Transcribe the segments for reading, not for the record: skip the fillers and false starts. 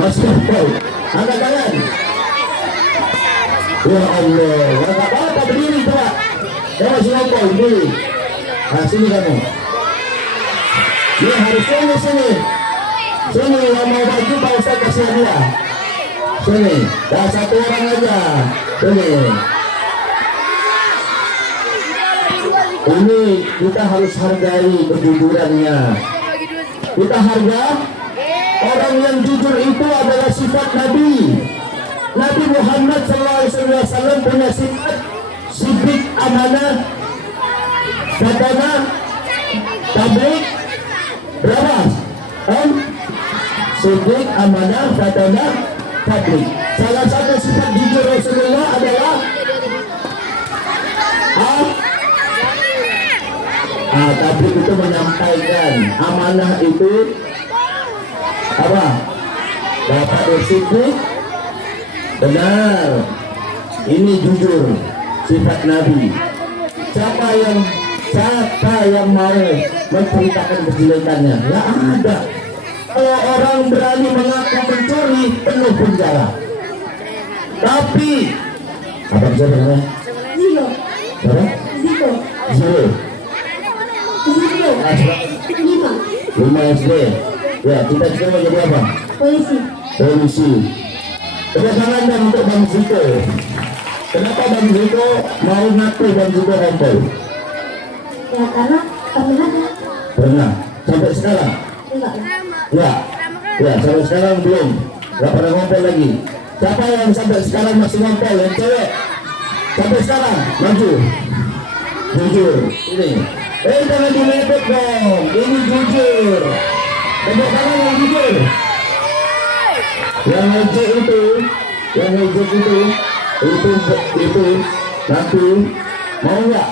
Masih ngompol. Angkat tangan. Ya Allah, nggak apa-apa, berdiri coba. Ya masih ngompol, berdiri. Nah sini kamu. Ya harus sini. Sini yang mau baju Pak Ustaz kasih dia. Sini, dah satu orang aja. Sini. Ini kita harus hargai kejujurannya. Kita harga orang yang jujur itu adalah sifat Nabi. Nabi Muhammad SAW punya sifat siddiq, amanah, katana, tabligh, berapa? Siddiq, amanah, katana, tabligh. Salah satu sifat jujur Rasulullah adalah tabligh itu menyampaikan, amanah itu apa? Dapat bersiddiq, benar. Ini jujur, sifat Nabi. Siapa yang mau menceritakan kejelekannya? Nggak ada. Kalau orang berani mengaku mencuri, penuh penjara. Tapi apa sebenarnya? Zero. Berapa? Zero. 5 SD. Ya, kita mau jadi apa? Polisi. Coba tangan dan untuk Bang Ziko. Kenapa Bang Ziko mau ngaku Bang Ziko ngompol? Ya karena Pernah. Sampai sekarang? enggak. Ya sampai sekarang belum. Gak pernah ngompol lagi. Siapa yang sampai sekarang masih ngompol? Yang cewek? Sampai sekarang? Maju. Jujur. Ini. Jangan dilepet dong. Ini jujur. Tepuk tangan yang jujur. Yang ngejek itu nanti mau nggak?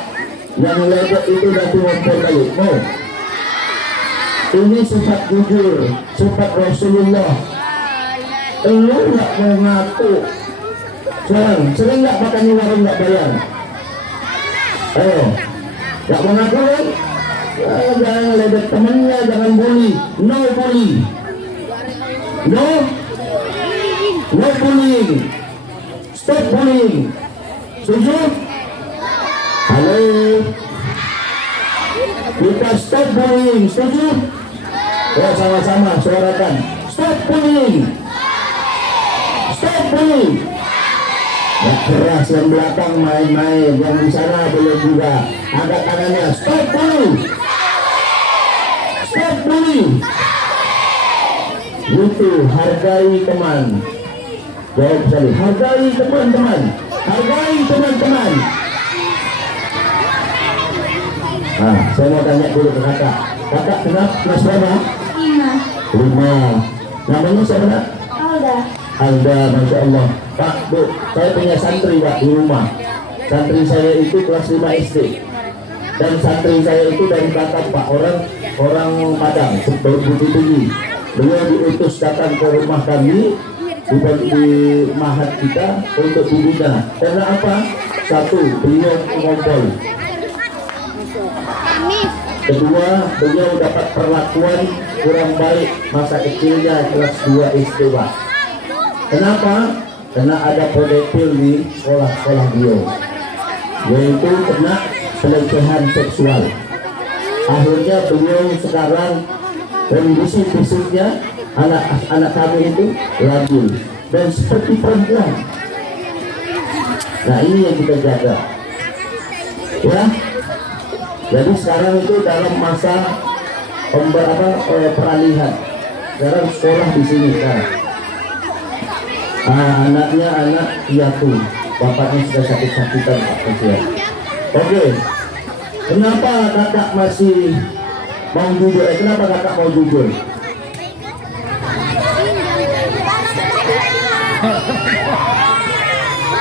Yang ledek itu nanti ngompol balik, mau? Ini sifat jujur, sifat Rasulullah. Lu nggak mau ngaku? Sering nggak makan di warung nggak bayar? Ayo, nggak mau ngaku kan? Jangan ledek temennya, jangan bully. No bully. No bullying. Stop bullying. Setuju? Halo. Kita stop bullying. Setuju? Ya sama-sama suarakan. Stop bullying. Stop bullying. Ya keras yang belakang main-main, yang di sana belum juga. Angkat tangannya. Stop bullying. Stop bullying. Itu hargai teman. Jawab sekali. Hargai teman-teman. Hargai teman-teman. Nah, saya mau tanya dulu ke kakak. Kakak kenapa kelas berapa? 5. Namanya siapa? Alda, Masya Allah. Pak, Bu, saya punya santri Pak di rumah. Santri saya itu kelas 5 SD. Dan santri saya itu dari Batam Pak, orang Padang, Bukit Tinggi. Beliau diutus datang ke rumah kami di mahat kita untuk dibina. Karena apa? Satu, beliau ngompol. Kedua, beliau dapat perlakuan kurang baik masa kecilnya kelas 2 SD Pak. Kenapa? Karena ada pedofil di sekolah-sekolah beliau, yaitu kena pelecehan seksual. Akhirnya beliau sekarang kondisi-fisiknya anak kami itu labil dan seperti perempuan. Nah ini yang kita jaga, ya. Jadi sekarang itu dalam masa peralihan. Sekarang sekolah di sini kan. Anaknya anak piatu, bapaknya sudah sakit-sakitan Pak kasihan. Oke, kenapa kakak masih mau jujur? Kenapa kakak mau jujur?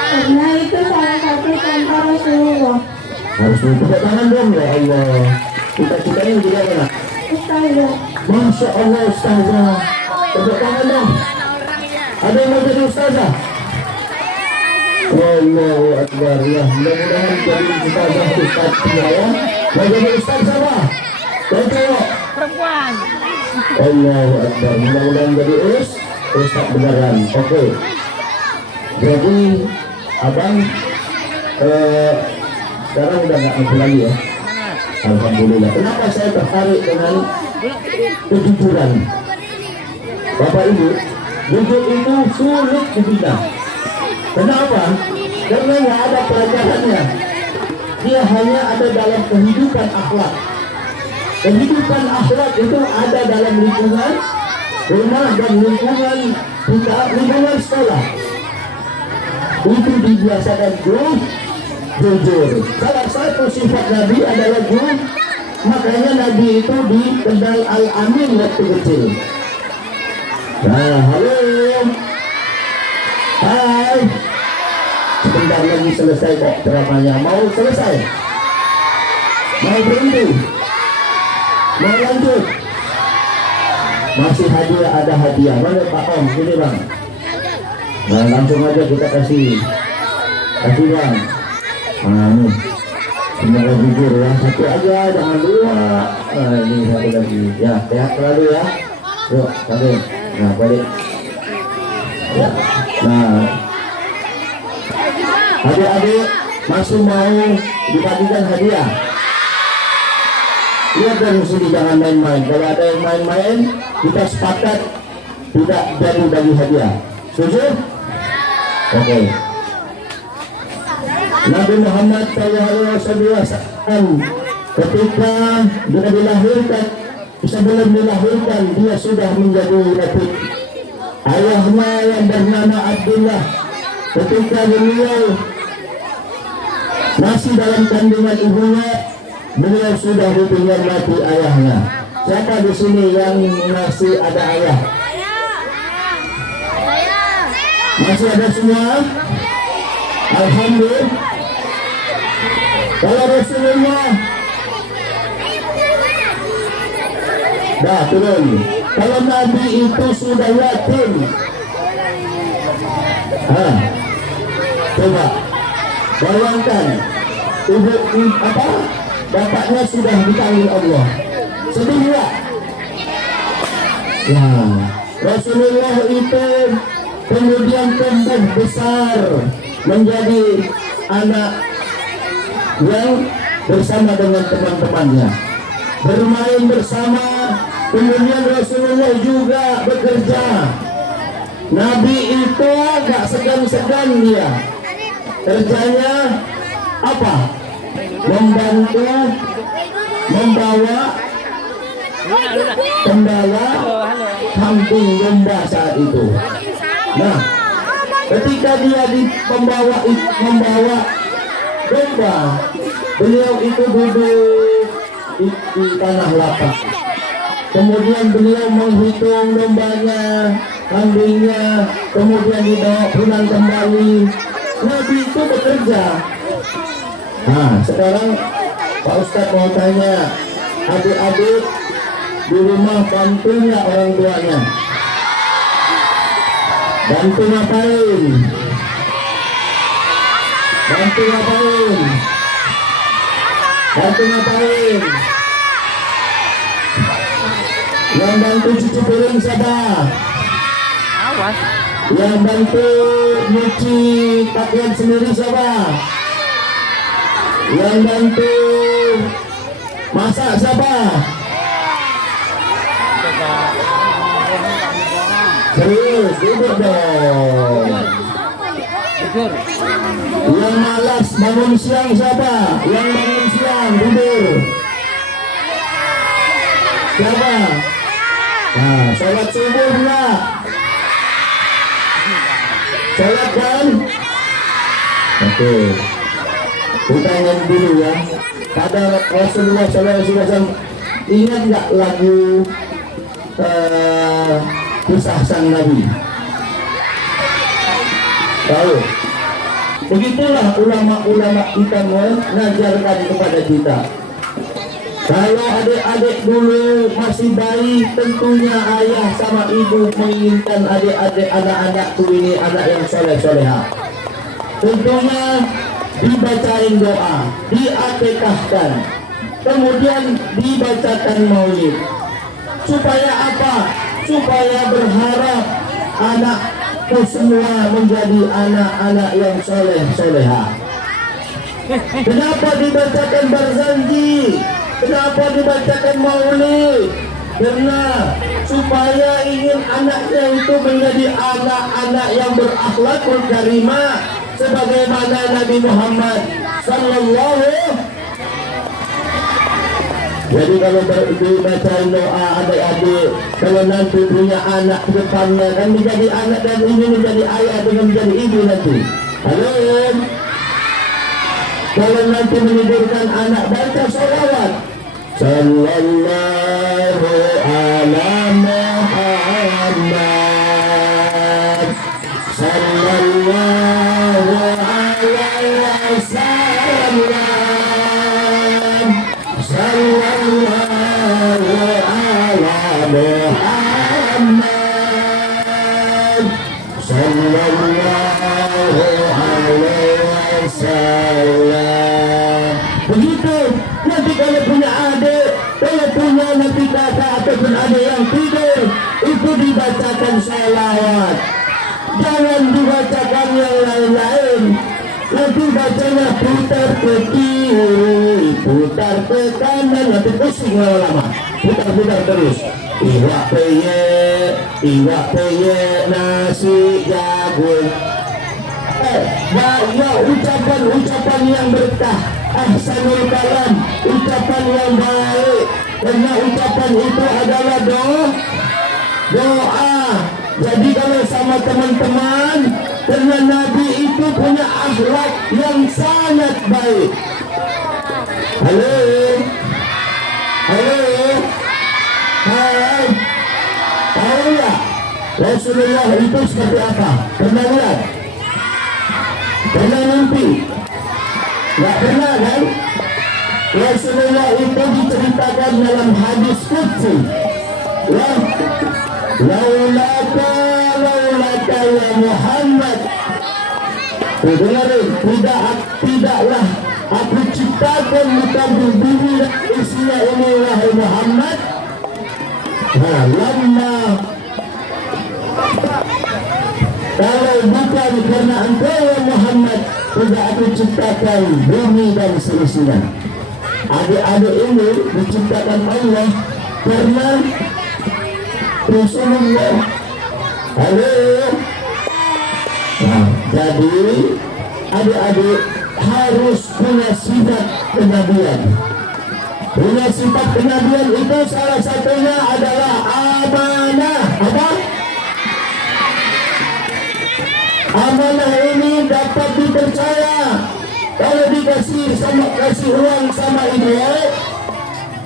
Karena itu salah satu contoh Rasulullah. Harus tepuk tangan dong ya Allah. Cita-citanya jadi apa nak? Ustazah. Masya Allah ustazah. Tepuk tangan dong. Ada yang mau jadi ustazah? Allahu Akbar ya. Mudah-mudahan jadi ustazah Ustaz ya. Mau jadi ustazah apa? Cowok. Perempuan. Allahu Akbar. Mudah-mudahan jadi Ustaz beneran. Oke. Jadi abang sekarang udah nggak ngaku lagi ya. Alhamdulillah. Kenapa saya tertarik dengan kejujuran? Bapak Ibu, jujur itu sulit dibina. Kenapa? Karena nggak ada pelajarannya. Dia hanya ada dalam kehidupan akhlak. Kehidupan akhlak itu ada dalam lingkungan rumah dan lingkungan kita, lingkungan sekolah. Itu dibiasakan jujur. Salah satu sifat Nabi adalah jujur. Makanya Nabi itu dikenal Al-Amin waktu kecil. Nah, halo. Hai. Sebentar lagi selesai kok ceramahnya. Mau selesai? Mau berhenti? Mau lanjut? Masih hadiah, ada hadiah. Mana Pak Om? Sini Bang. Nah, langsung aja kita kasih Bang. Nah, nih. Semoga jujur ya. Satu aja, jangan dua. Nah, ini satu lagi. Ya, sehat selalu ya. Yuk, balik. Nah, balik. Ya. Nah, adik-adik masih mau dibagikan hadiah? Lihat dari sini, jangan main-main. Kalau ada yang main-main, kita sepakat tidak jadi bagi hadiah. Setuju? Oke. Nabi Muhammad SAW ketika dia dilahirkan, sebelum dilahirkan dia sudah menjadi nabi. Ayahnya yang bernama Abdullah, ketika beliau masih dalam kandungan ibunya, beliau sudah ditinggal mati ayahnya. Siapa di sini yang masih ada ayah? Masih ada semua? Alhamdulillah. Kalau Rasulullah dah turun. Kalau Nabi itu sudah yatim. Coba bayangkan, bapaknya sudah dipanggil Allah. Sedih nggak? Nah, Rasulullah itu kemudian tumbuh besar menjadi anak yang bersama dengan teman-temannya, bermain bersama. Kemudian Rasulullah juga bekerja. Nabi itu gak segan-segan dia. Kerjanya apa? Membantu membawa kendala kampung domba saat itu. Nah, ketika dia membawa domba, beliau itu duduk di tanah lapang. Kemudian beliau menghitung dombanya, kambingnya, kemudian dibawa pulang kembali. Nabi itu bekerja. Nah, sekarang Pak Ustadz mau tanya, adik-adik di rumah bantu nggak orang tuanya? Bantu ngapain? Bantu ngapain? Bantu ngapain? Yang bantu cuci piring siapa? Awas. Yang bantu nyuci pakaian sendiri siapa? Yang bantu masak siapa? Serius, duduk dong. Yang malas bangun siang siapa? Yang bangun siang tidur siapa? Nah, sholat subuh enggak? Sholat kan? Oke. Kita ingat dulu ya. Pada Rasulullah SAW, ingat nggak lagu kisah sang Nabi? Tahu? Begitulah ulama-ulama kita mengajarkan kepada kita. Kalau adik-adik dulu masih bayi, tentunya ayah sama ibu menginginkan adik-adik anak-anakku ini anak yang soleh-soleha. Tentunya dibacain doa, diakikahkan, kemudian dibacakan maulid. Supaya apa? Supaya berharap anakku semua menjadi anak-anak yang soleh soleha. Kenapa dibacakan Barzanji? Kenapa dibacakan Maulid? Karena supaya ingin anaknya itu menjadi anak-anak yang berakhlakul karimah sebagaimana Nabi Muhammad sallallahu. Jadi kalau baca doa adik-adik, kalau nanti punya anak ke depannya kan menjadi anak dan ini menjadi ayah dengan menjadi ibu nanti. Halo. Kalau nanti menidurkan anak baca sholawat. Sallallahu ala Muhammad. Sallallahu alaihi wasallam. Sallallahu ala Muhammad. Sallallahu alaihi wasallam. Begitu. Nanti kalau punya adik, kalau punya nanti kakak ataupun adik yang tidur, itu dibacakan sholawat. Jangan dibacakan yang lain-lain. Nanti bacanya putar ke kiri, putar ke kanan, nanti pusing lama-lama. Putar-putar terus. Iwak peye, nasi jagung. Banyak ucapan-ucapan yang berkah. Ahsanul kalam, ucapan yang baik. Karena ucapan itu adalah doa. Jadi kalau sama teman-teman, karena Nabi itu punya akhlak yang sangat baik. Halo, hai, tahu ya Rasulullah itu seperti apa? Pernah lihat? Pernah mimpi? Gak pernah kan? Rasulullah itu diceritakan dalam hadis qudsi. Laulaka ya Muhammad. Tidaklah aku ciptakan muka bumi dan isinya ini wahai Muhammad. Lama kalau bukan karena engkau ya Muhammad, tidak aku ciptakan bumi dan seisinya. Adik-adik ini diciptakan Allah karena Rasulullah. Halo. Nah, jadi adik-adik harus punya sifat kenabian. Punya sifat kenabian itu salah satunya adalah amanah. Apa? Amanah ini dapat dipercaya. Kalau kasih uang sama ibu,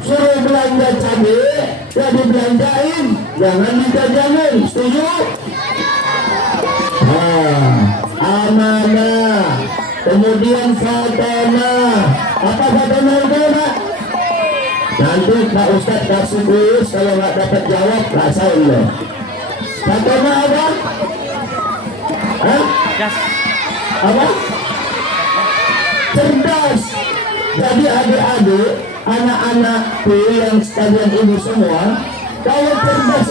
suruh belanja cabai, ya dibelanjain, jangan dijajanin. Setuju? Amanah. Kemudian fatanah. Apa fatanah itu, Pak? Nanti Pak Ustadz kasih kuis, kalau nggak dapat jawab, rasain loh. Fatanah apa? Apa? Cerdas. Jadi adik-adik, anak-anakku yang sekalian ini semua, kalau cerdas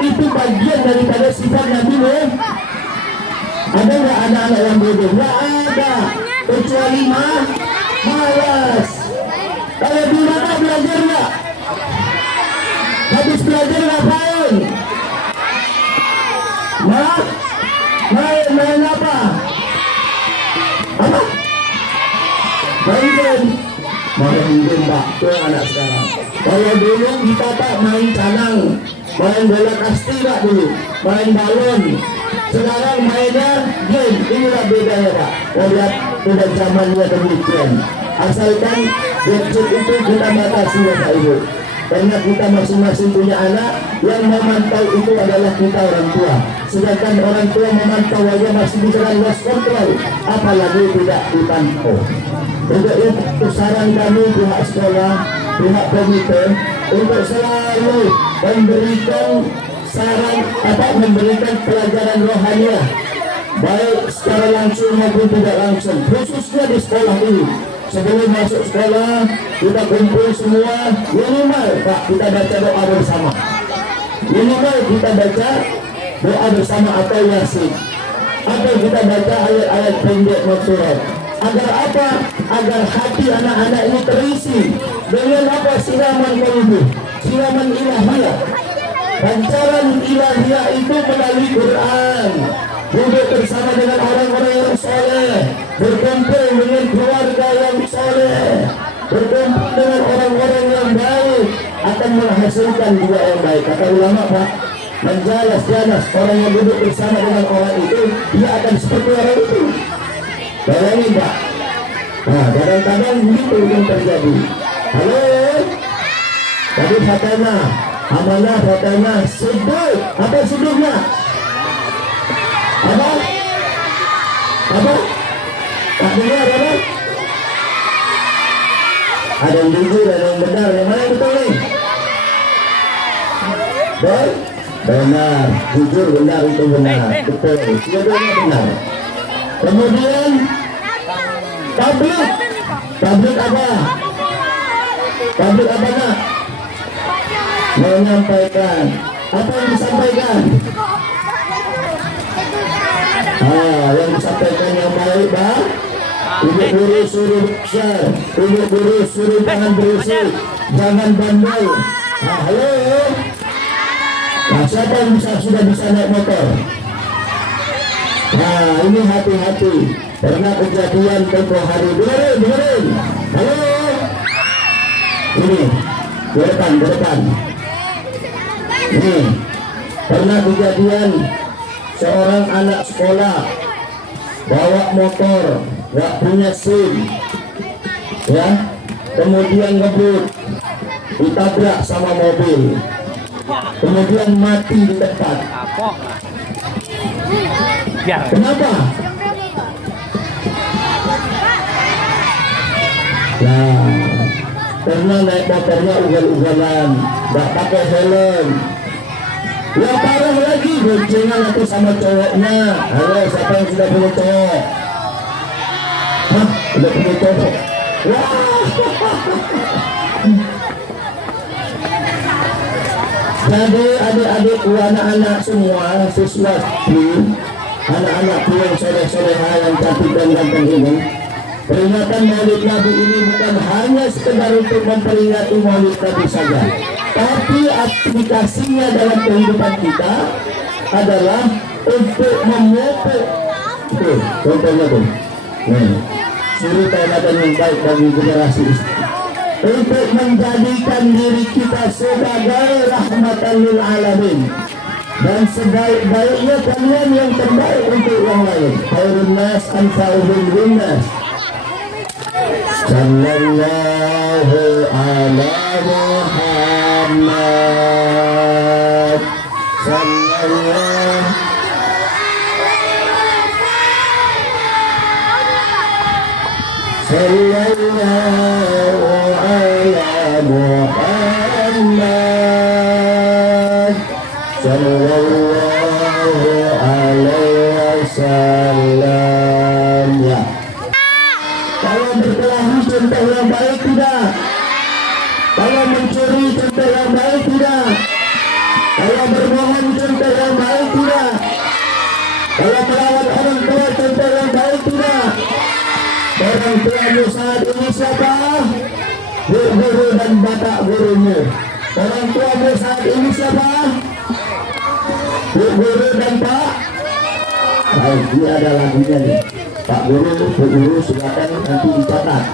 itu bagian daripada sifat Nabi Nuh. Ada nggak anak-anak yang bodoh? Nggak ada, kecuali malas. Kalau di mana belajar nggak? Habis belajar ngapain? Main apa? Apa? Main game, Pak. Itu anak sekarang. Kalau dulu kita tak main canang, main bola kasti Pak dulu, main balon. Sekarang mainnya game. Inilah bedanya Pak. Lihat sudah zamannya demikian. Asalkan gadget itu kita batasi ya Pak Ibu. Karena kita masing-masing punya anak, yang memantau itu adalah kita orang tua. Sedangkan orang tua memantau aja masih bisa lost control, apalagi tidak dipantau. Untuk itu saran kami pihak sekolah, pihak komite untuk selalu memberikan pelajaran rohaniah, baik secara langsung maupun tidak langsung, khususnya di sekolah ini. Sebelum masuk sekolah, kita kumpul semua, minimal Pak, kita baca doa bersama. Minimal kita baca doa bersama atau yasin, atau kita baca ayat-ayat pendek surat. Agar apa? Agar hati anak-anak ini terisi dengan apa? Siraman qalbu, siraman ilahiyah. Pancaran ilahiyah itu melalui Quran. Duduk bersama dengan orang-orang yang soleh, berkumpul dengan keluarga yang soleh, berkumpul dengan orang-orang yang baik, akan menghasilkan juga yang baik. Kata ulama, Pak, menjalas jalas orang yang duduk bersama dengan orang itu, dia akan seperti orang itu. Bayangin, Pak. Nah, kadang-kadang itu yang terjadi. Halo, tadi katanya amanah, katanya sedih. Apa sedihnya? Apa? Apa? Tak dengar apa? Ada yang jujur, ada yang benar. Yang mana yang betul nih? Betul? Benar. Jujur, benar, itu benar. Betul. Dua-duanya benar. Kemudian tablik. Tablik apa? Tablik apa nak? Menyampaikan. Apa yang disampaikan? Yang disampaikan yang baik, Pak. Ibu guru suruh share, ibu guru suruh jangan berisik, jangan bandel. Halo. Nah, siapa yang sudah bisa naik motor? Nah, ini hati-hati. Pernah kejadian tempoh hari. Dengerin. Halo. Ini, ke depan. Ini, pernah kejadian seorang anak sekolah bawa motor, nggak punya SIM, ya, kemudian ngebut, ditabrak sama mobil, kemudian mati di tempat. Kenapa? Nah, karena naik motornya ugal-ugalan, nggak pakai helm. Yang parah lagi, goncengan aku sama cowoknya. Halo, siapa yang sudah punya cowok? Hah? Udah punya cowok? Wah. Jadi adik-adikku, anak-anak semua, siswaku, anak-anakku yang soleh-soleha, yang cantik dan ganteng ini, peringatan Maulid Nabi ini bukan hanya sekedar untuk memperingati Maulid Nabi saja, tapi aplikasinya dalam kehidupan kita adalah untuk memupuk. Tuh, contohnya tuh. Suri tauladan yang baik bagi generasi istri. Untuk menjadikan diri kita sebagai rahmatan lil alamin. Dan sebaik-baiknya kalian yang terbaik untuk yang lain. Khairun nas anfa'uhum linnas. Sallallahu ala Muhammad. Sallallahu ala Muhammad. Sallallahu alaihi wasallam. Ya. Kalau berkelahi contoh yang baik tidak? Kalau mencuri contoh yang baik tidak? Kalau berbohong contoh yang baik tidak? Kalau melawan orang tua contoh yang baik tidak? Orang tuamu saat ini siapa? Guru dan bapak gurumu. Orang tuamu saat ini siapa? Guru dan Pak. Baik, ini ada lagunya nih. Pak Guru, Bu Guru, silakan nanti dicatat.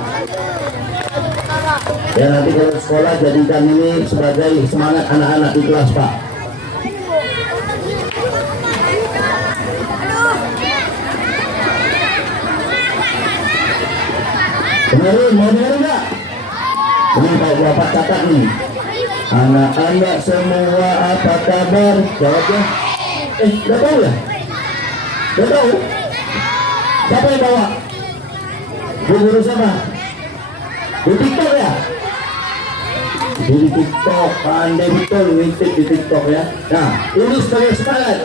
Ya, nanti kalau sekolah jadikan ini sebagai semangat anak-anak di kelas, Pak. Kemarin mau dengar enggak? Ini Pak Bapak catat nih. Anak-anak semua apa kabar? Jawabnya. Udah tahu ya? Udah tahu? Siapa yang bawa? Bu Guru siapa? Di TikTok ya? Di TikTok, pandai betul ngintip di TikTok ya. Nah, ini sebagai semangat.